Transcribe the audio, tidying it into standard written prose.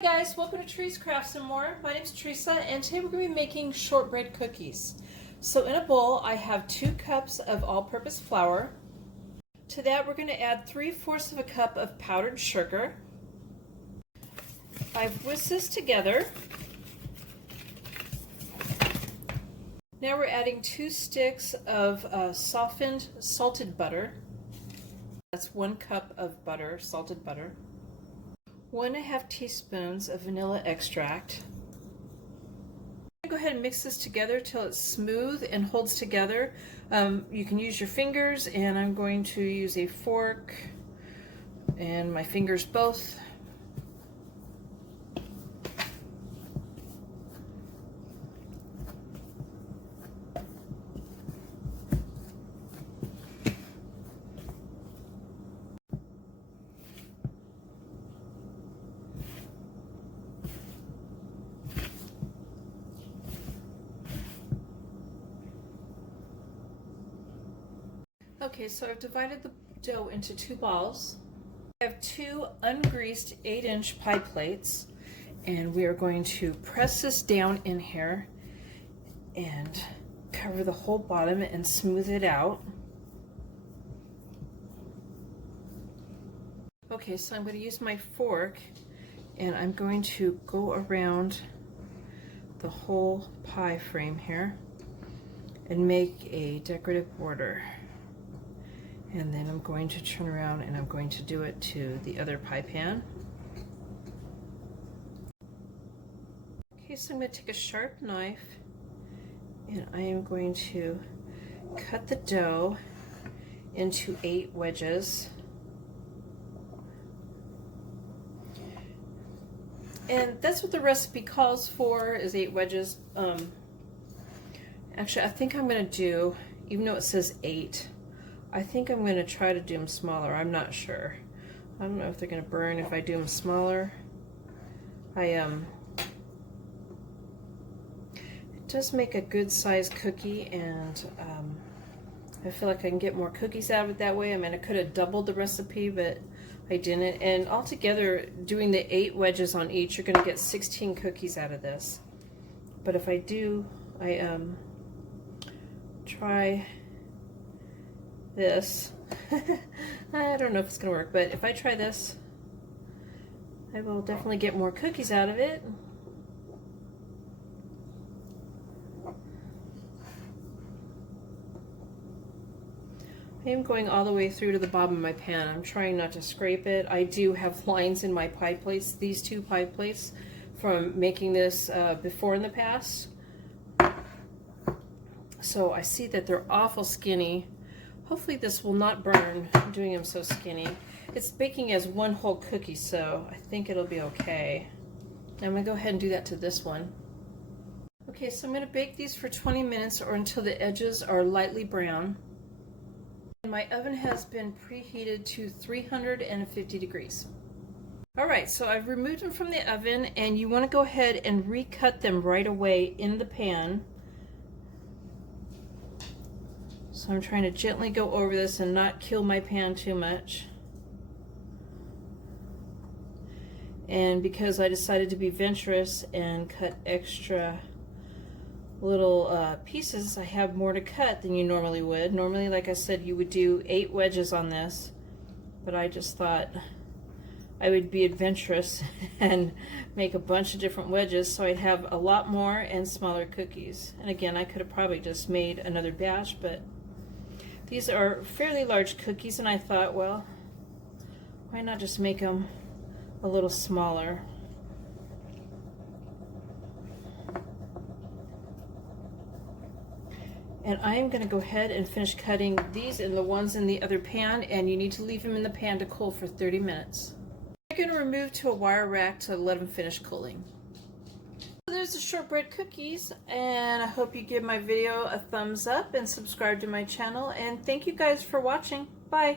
Hey guys, welcome to Trees Crafts and More. My name is Teresa and today we're going to be making shortbread cookies. So in a bowl I have 2 cups of all-purpose flour. To that we're going to add 3/4 of a cup of powdered sugar. I've whisked this together. Now we're adding 2 sticks of softened salted butter. That's 1 cup of butter, salted butter. 1½ teaspoons of vanilla extract. Go ahead and mix this together till it's smooth and holds together. You can use your fingers, and I'm going to use a fork and my fingers both. Okay, so I've divided the dough into 2 balls. I have 2 ungreased 8-inch pie plates, and we are going to press this down in here and cover the whole bottom and smooth it out. Okay, so I'm going to use my fork and I'm going to go around the whole pie frame here and make a decorative border. And then I'm going to turn around and I'm going to do it to the other pie pan. Okay, so I'm going to take a sharp knife and I am going to cut the dough into 8 wedges. And that's what the recipe calls for, is 8 wedges. Actually, I think I'm going to do, even though it says 8, I think I'm going to try to do them smaller. I'm not sure. I don't know if they're going to burn if I do them smaller. It does make a good sized cookie, and I feel like I can get more cookies out of it that way. I mean, I could have doubled the recipe, but I didn't. And altogether, doing the 8 wedges on each, you're going to get 16 cookies out of this. But if I do, try this. I don't know if it's gonna work, but if I try this, I will definitely get more cookies out of it. I am going all the way through to the bottom of my pan. I'm trying not to scrape it. I do have lines in my pie plates, these 2 pie plates, from making this before in the past. So I see that they're awful skinny. Hopefully this will not burn doing them so skinny. It's baking as 1 whole cookie, so I think it'll be okay. I'm going to go ahead and do that to this one. Okay, so I'm going to bake these for 20 minutes or until the edges are lightly brown. And my oven has been preheated to 350 degrees. Alright, so I've removed them from the oven, and you want to go ahead and recut them right away in the pan. So I'm trying to gently go over this and not kill my pan too much. And because I decided to be venturous and cut extra little pieces, I have more to cut than you normally would. Normally, like I said, you would do 8 wedges on this, but I just thought I would be adventurous and make a bunch of different wedges so I'd have a lot more and smaller cookies. And again, I could have probably just made another batch, but these are fairly large cookies, and I thought, well, why not just make them a little smaller? And I'm going to go ahead and finish cutting these and the ones in the other pan, and you need to leave them in the pan to cool for 30 minutes. I'm going to remove to a wire rack to let them finish cooling. So there's the shortbread cookies, and I hope you give my video a thumbs up and subscribe to my channel, and thank you guys for watching. Bye!